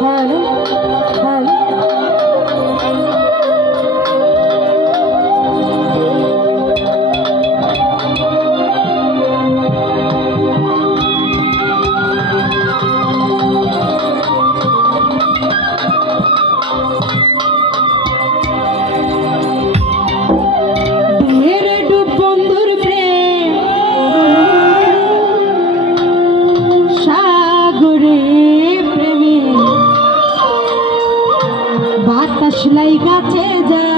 hello hello বাতাস লাই গাছে যা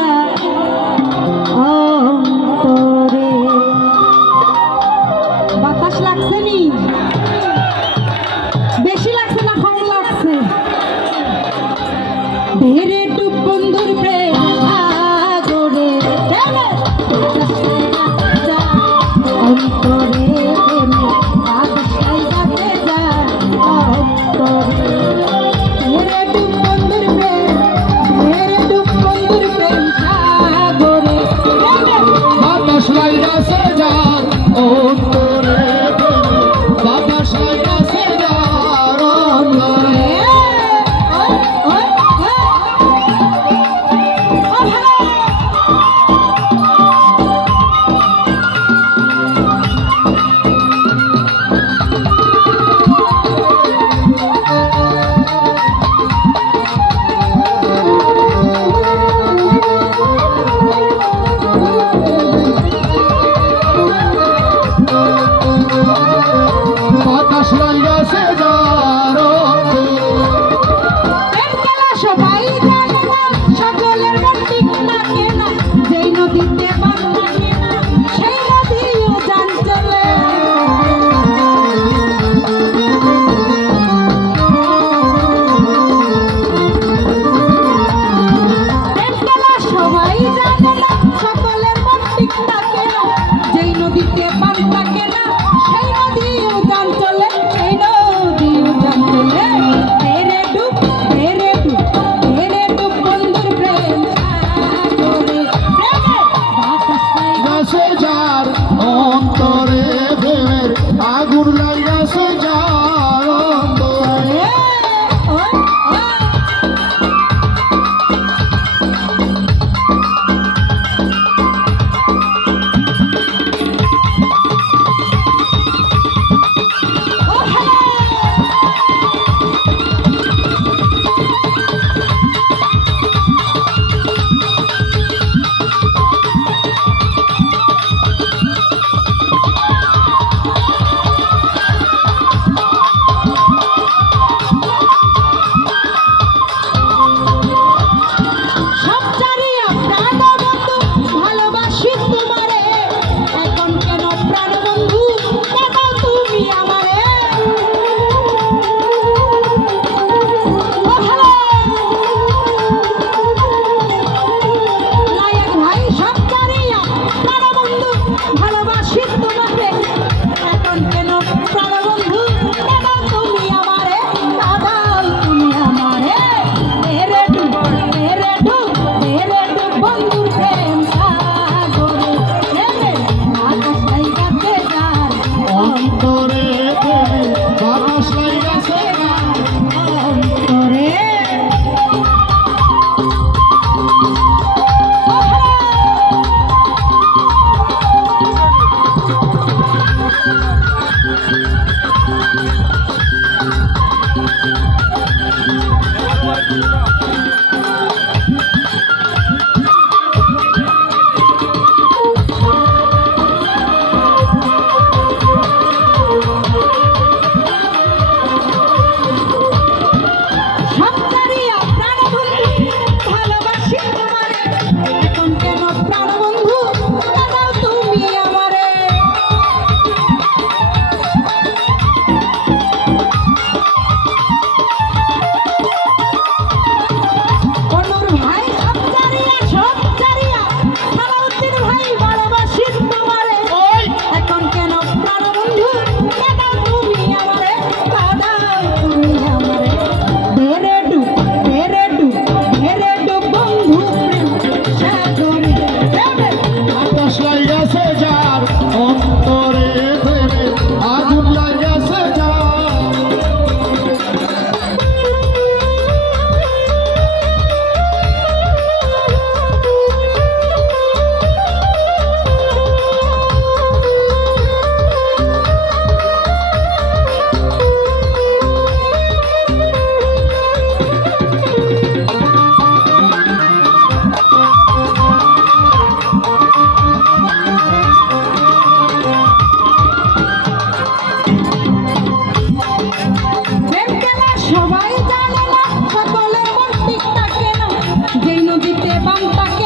হইতে বান্তাকে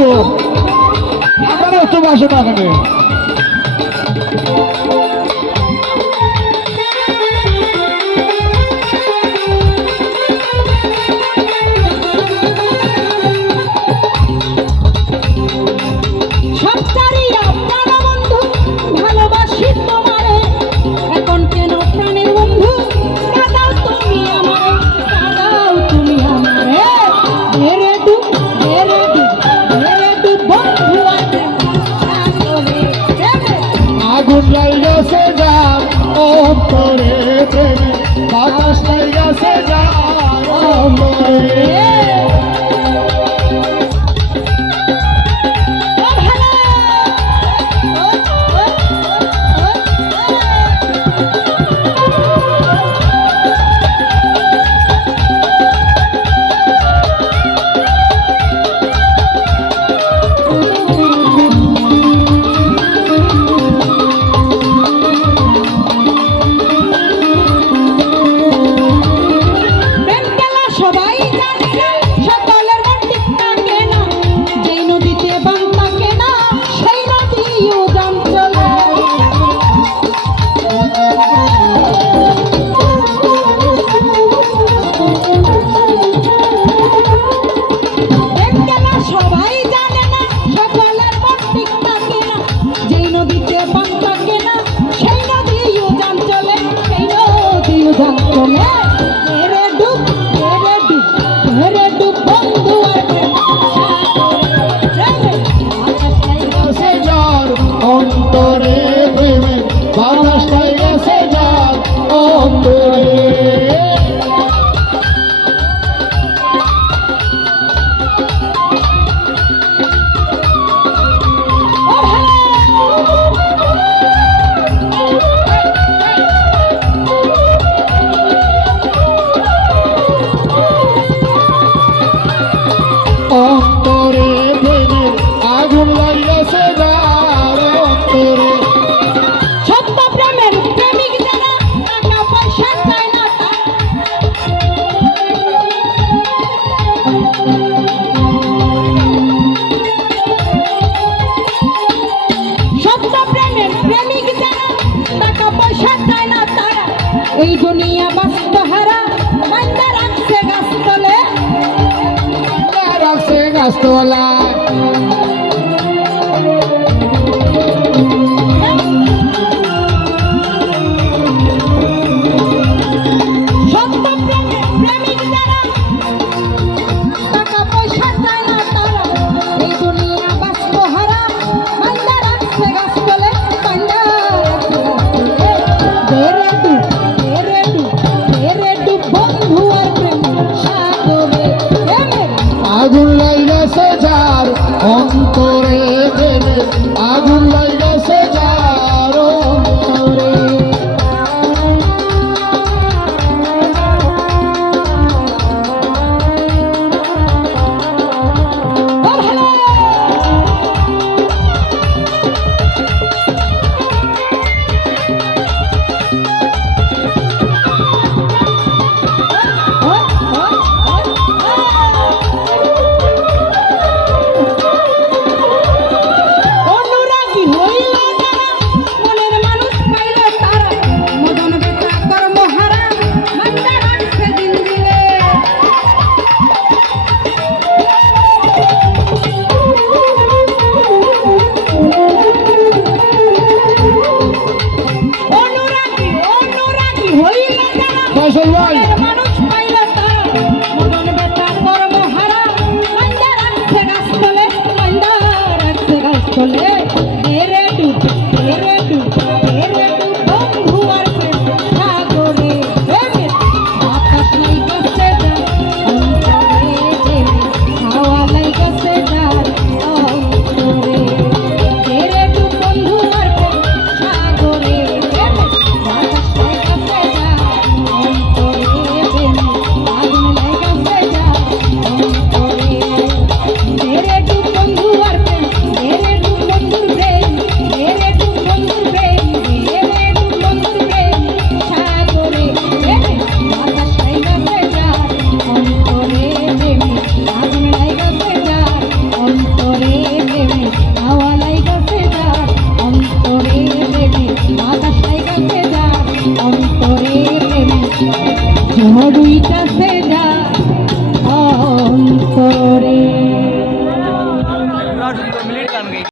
বাসিও আমরা একটু না 多啦 অন্তরে আগুন লাইগাছে